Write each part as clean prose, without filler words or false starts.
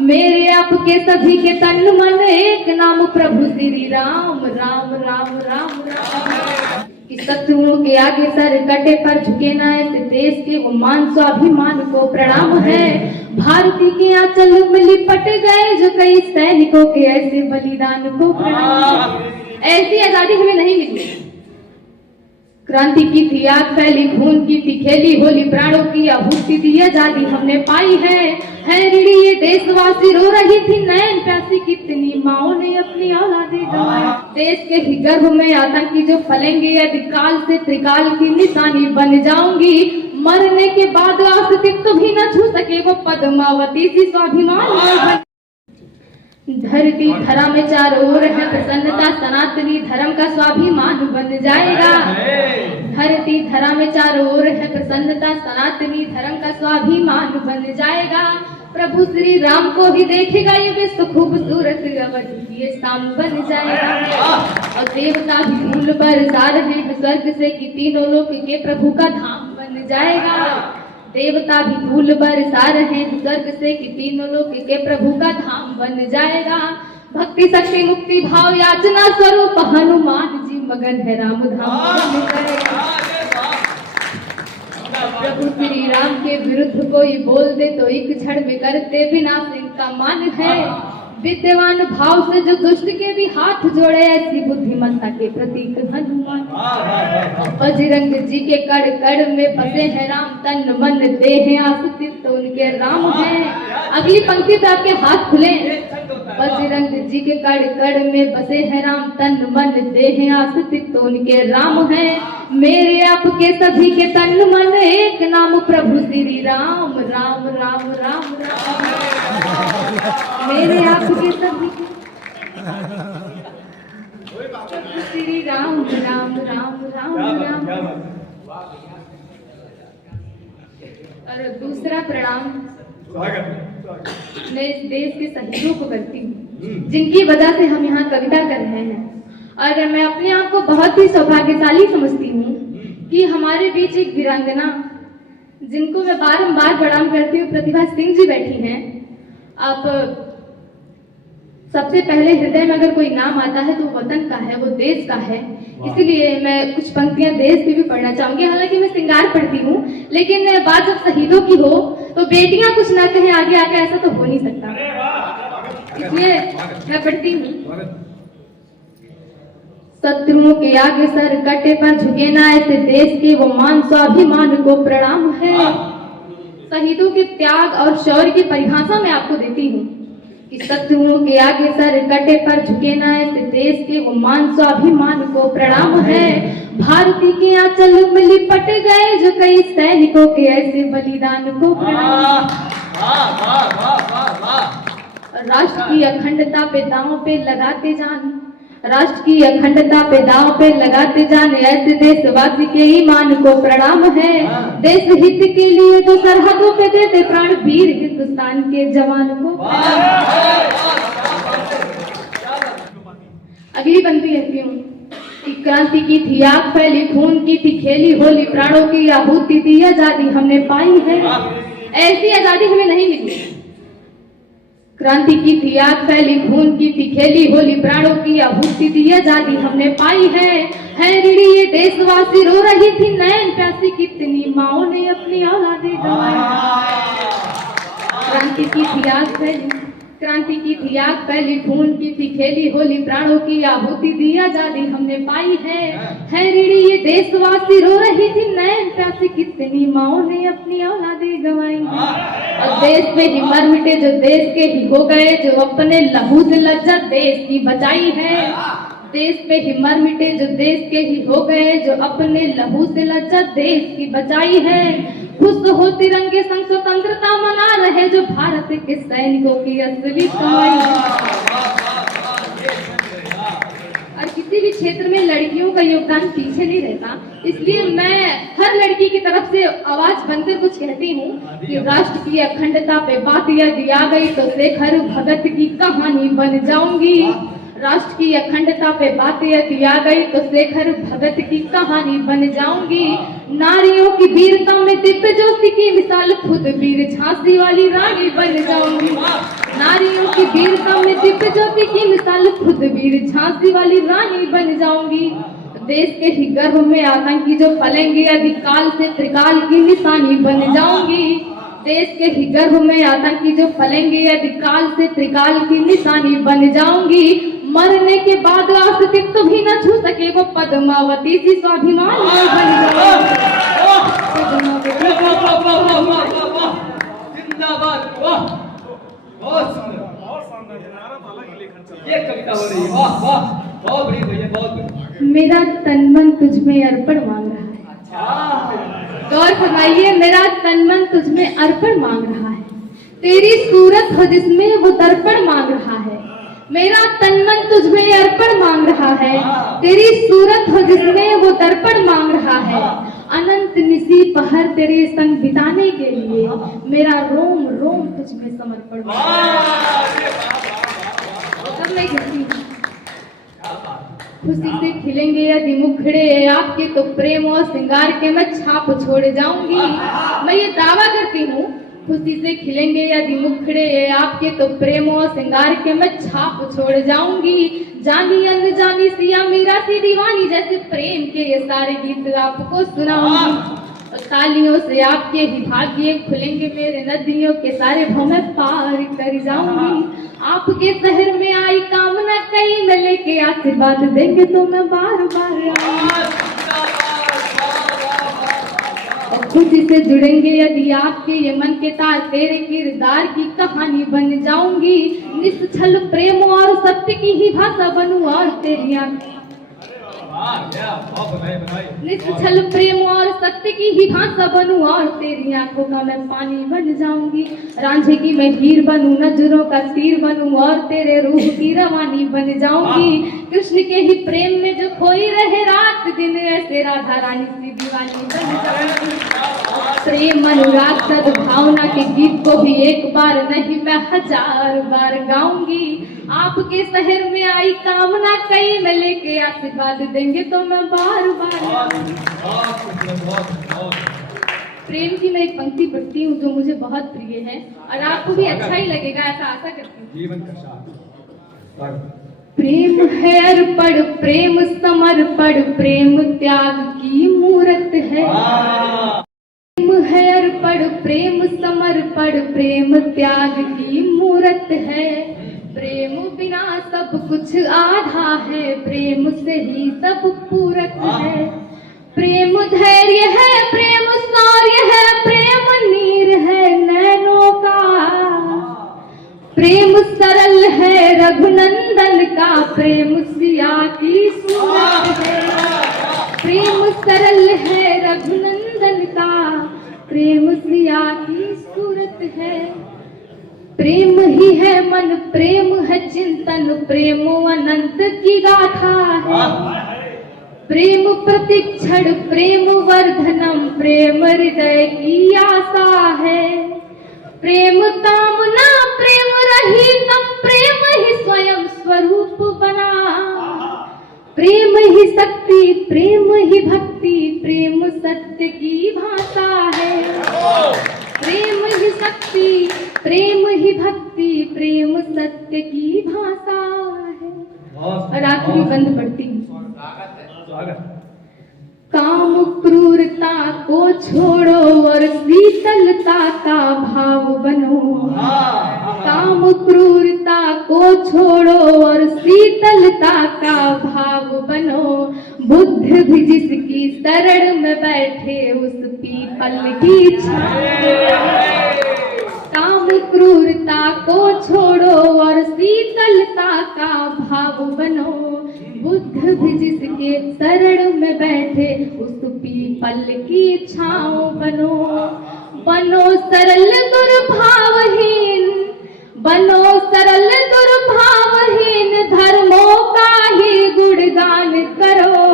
मेरे आपके सभी के तन मन एक नाम प्रभु श्री राम राम राम राम राम। कि शत्रुओं के आगे सर कटे पर झुके ना ऐसे देश के वो मान स्वाभिमान को प्रणाम है। भारती के आंचल में लिपट गए जो कई सैनिकों के ऐसे बलिदान को प्रणाम। ऐसी आजादी हमें नहीं मिली। क्रांति की थी आग फैली, खून की थी खेली होली, प्राणों की आहुति दी आजादी हमने पाई है ऋणी ये देशवासी रो रही थी नैन प्यासी, कितनी माओ ने अपनी औलादें गंवाई। देश के ही गर्भ में आतंकी जो फलेंगे यदि काल से त्रिकाल की निशानी बन जाऊंगी। मरने के बाद अस्तित्व भी न छू सके वो पद्मावती सी स्वाभिमान। धरती धरा में चारों ओर है प्रसन्नता, सनातनी धर्म का स्वाभिमान बन जाएगा। धरती धरा में चारों ओर है प्रसन्नता, सनातनी धर्म का स्वाभिमान बन जाएगा। प्रभु श्री राम को ही देखेगा ये विश्व खूबसूरत अवधि ये शाम बन जाएगा। और देवता भी फूल बरसा रहे हैं स्वर्ग से कि तीनों लोक के प्रभु का धाम बन जाएगा। देवता भी फूल बरसा रहे हैं स्वर्ग से कि तीनों लोक के प्रभु का धाम बन जाएगा। भक्ति शक्ति मुक्ति भाव याचना स्वरूप हनुमान जी मगन है राम धाम बन जाएगा। प्रभु श्री राम के विरुद्ध कोई बोल दे तो एक क्षण में करते विनाश इनका मान है। विद्यमान भाव से जो दुष्ट के भी हाथ जोड़े ऐसी बुद्धिमत्ता के प्रतीक हनुमान। बजरंग जी के कड़ कड़ में बसे हैं राम, तन मन देह आस्तित्व तो उनके राम है। अगली पंक्ति पे आपके हाथ खुले। बजरंग जी के कड़ कड़ में बसे हैं राम, तन मन देह आस्तित्व तो उनके राम है। मेरे आपके सभी के तन मन एक नाम प्रभु श्री राम राम राम राम राम। मेरे आपके सभी श्री राम राम राम राम राम। और दूसरा प्रणाम मैं इस देश के शहीदों को करती हूँ जिनकी वजह से हम यहाँ कविता कर रहे हैं। और मैं अपने आप को बहुत ही सौभाग्यशाली समझती हूँ कि हमारे बीच एक वीरांगना जिनको मैं बारंबार प्रणाम करती हूँ, प्रतिभा सिंह जी बैठी हैं। आप सबसे पहले हृदय में अगर कोई नाम आता है तो वतन का है, वो देश का है। इसलिए मैं कुछ पंक्तियां देश की भी पढ़ना चाहूंगी। हालांकि मैं श्रृंगार पढ़ती हूँ, लेकिन बात जब शहीदों की हो तो बेटियां कुछ ना कहें आगे आके, ऐसा तो हो नहीं सकता। इसलिए मैं पढ़ती हूँ। शत्रुओं के आगे सर कटे पर झुके ना ऐसे देश के वो मान स्वाभिमान को प्रणाम है। शहीदों के त्याग और शौर्य की परिभाषा मैं आपको देती हूँ कि शत्रुओं के आगे सर कटे पर झुके ना ऐसे देश के वो मान स्वाभिमान को प्रणाम है। भारती के आंचल में लिपट गए जो कई सैनिकों के ऐसे बलिदान को प्रणाम। राष्ट्र की अखंडता पे दांव पे लगाते जान, राष्ट्र की अखंडता पे दांव पे लगाते जाने ऐसे देशवासी के ईमान को प्रणाम है। देश हित के लिए तो सरहदों पे देते प्राण वीर हिंदुस्तान के जवान को। अगली पंक्ति कहती हूँ कि क्रांति की थी आग फैली, खून की थी खेली होली, प्राणों की आहुति दी आजादी हमने पाई है। ऐसी आजादी हमें नहीं मिली। क्रांति की थी आग फैली, खून की थी खेली होली, प्राणों की आहुति दी आजादी हमने पाई है ऋणी ये देशवासी रो रही थी नैन प्यासी, कितनी माओ ने अपनी औलादें गंवाई। क्रांति की थी आग फैली, क्रांति की थी आग फैली, खून की थी खेली होली, प्राणों की आहुति दी आजादी हमने पाई है ऋणी ये देशवासी रो रही थी नैन प्यासी, कितनी माओ ने अपनी औलादें गंवाई। और देश पे ही मर मिटे जो देश के ही हो गए, जो अपने लहू से लज्जत देश की बचाई है। देश पे ही मर मिटे जो देश के ही हो गए, जो अपने लहू से लज्जत देश की बचाई है। खुश हो तिरंगे संग स्वतंत्रता मना रहे जो भारत के सैनिकों की असली कमाई है। और किसी भी क्षेत्र में लड़कियों का योगदान पीछे नहीं रहता, इसलिए मैं हर लड़की की तरफ से आवाज बनकर कुछ कहती हूँ कि राष्ट्र की अखंडता पे बात यदि आ गई तो शेखर भगत की कहानी बन जाऊंगी। राष्ट्र की अखंडता पे बात यदि आ गई तो शेखर भगत की कहानी बन जाऊंगी। नारियों की वीरता में दिव्य ज्योति की मिसाल खुद वीर झांसी वाली रानी बन जाऊंगी। वीरता में दिव्य ज्योति की मिसाल खुद वीर झांसी वाली रानी बन जाऊंगी। देश के ही गर्भ में आतंकी जो पलेंगे यदि काल से त्रिकाल की निशानी बन जाऊंगी। देश के ही गर्भ में आतंकी जो फलेंगे यदि काल से त्रिकाल की निशानी बन जाऊंगी। मरने के बाद अस्तित्व भी न छू सके वो पद्मावती सी स्वाभिमान बन जाऊंगी। जिंदाबाद, वाह, बहुत सुंदर, ये कविता हो रही है, वाह वाह, बहुत बड़ी भैया, बहुत बड़ी। मेरा तन मन तुझ में अर्पण मांग रहा है। अच्छा, गौर फरमाइए, मेरा तन मन तुझ में अर्पण मांग रहा है। तेरी सूरत हो जिसमें वो दर्पण मांग रहा है। मेरा तन मन तुझ में अर्पण मांग रहा है। तेरी सूरत हो जिसमें वो दर्पण मांग रहा है। अनंत निसी पहर तेरे संग बिताने के लिए मेरा रोम रोम तुझ में समर्पण। तब मैं कहती हूँ, खुशी से खिलेंगे यदि मुखड़े आपके तो प्रेम और श्रृंगार के मैं छाप छोड़ जाऊंगी। मैं ये दावा करती हूँ, खुशी से खिलेंगे यदि मुखड़े आपके तो प्रेम और श्रृंगार के मैं छाप छोड़ जाऊंगी। जानी अनजानी सिया मीरा सी दीवानी जैसे प्रेम के ये सारे गीत आपको सुनाऊंगी। तालियों से आपके ही भाग्य खुलेंगे, मेरे नदियों के सारे भंवर पार कर जाऊंगी। आपके शहर में आई कामना कई मैं लेके आशीर्वाद देंगे तो मैं बार बार आऊंगी। खुशी से जुड़ेंगे यदि आपके ये मन के तार, तेरे किरदार की कहानी बन जाऊंगी। निश्चल प्रेम और सत्य की ही भाषा बनूं और तेरी आंखें, निश्चल प्रेम और सत्य की ही भाषा बनूं और तेरी आंखों का मैं पानी बन जाऊंगी। रांझे की मैं हीर बनूं, नजरों का तीर बनूं और तेरे रूह की रवानी बन जाऊंगी। कृष्ण के ही प्रेम में जो खोई रहे रात दिन, ऐसे राधा रानी सी दीवानी बन जाऊंगी। प्रेम अनुराग सद्भावना के गीत को भी एक बार नहीं मैं 1000 बार गाऊंगी। आपके शहर में आई कामना कई मैं लेके आशीर्वाद देंगे तो मैं बार बार। प्रेम की मैं एक पंक्ति पढ़ती हूँ जो मुझे बहुत प्रिय है और आपको भी अच्छा ही लगेगा, ऐसा आशा करती हूँ। जीवन का सार। प्रेम है अर्पण, प्रेम समर्पण, प्रेम त्याग की मूरत है। प्रेम है अर्पण, प्रेम समर्पण, प्रेम त्याग की मूरत है। प्रेम बिना सब कुछ आधा है, प्रेम से ही सब पूरक है। प्रेम धैर्य है, प्रेम शौर्य है, प्रेम नीर है नैनों का। प्रेम सरल है रघुनंदन का, प्रेम सिया की सूरत है। प्रेम सरल है रघुनंदन का, प्रेम सिया की सूरत है। प्रेम ही है मन, प्रेम है चिंतन, प्रेम अनंत की गाथा है। प्रेम प्रतिक्षण, प्रेम वर्धनम, प्रेम हृदय की आशा है। प्रेम कामना, प्रेम रहितम, प्रेम ही स्वयं स्वरूप बना। प्रेम ही शक्ति, प्रेम ही भक्ति, प्रेम सत्य की भाषा है। प्रेम ही शक्ति, प्रेम ही भक्ति, प्रेम सत्य की भाषा है। और आखिरी बंद पढ़ती हूँ। काम क्रूरता को छोड़ो और शीतलता का भाव बनो। काम क्रूरता को छोड़ो और शीतलता का भाव बनो। बुद्ध भी जिसकी शरण में बैठे उस पीपल की छाँव। काम क्रूरता को छोड़ो और शीतलता का भाव बनो। बुद्ध भी जिसके शरण में बैठे उस पीपल की छाँव बनो। बनो सरल दुर्भावहीन, बनो सरल दुर्भावहीन, धर्मों का ही गुणगान करो।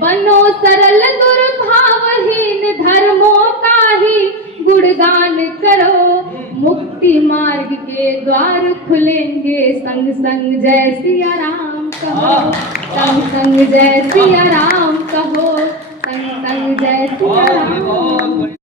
बनो सरल दुर्भावहीन, धर्मों का ही गुणगान करो। मुक्ति मार्ग के द्वार खुलेंगे, संग संग जय सिया राम कहो। संग संग जय सिया राम कहो, संग संग जय सिया राम।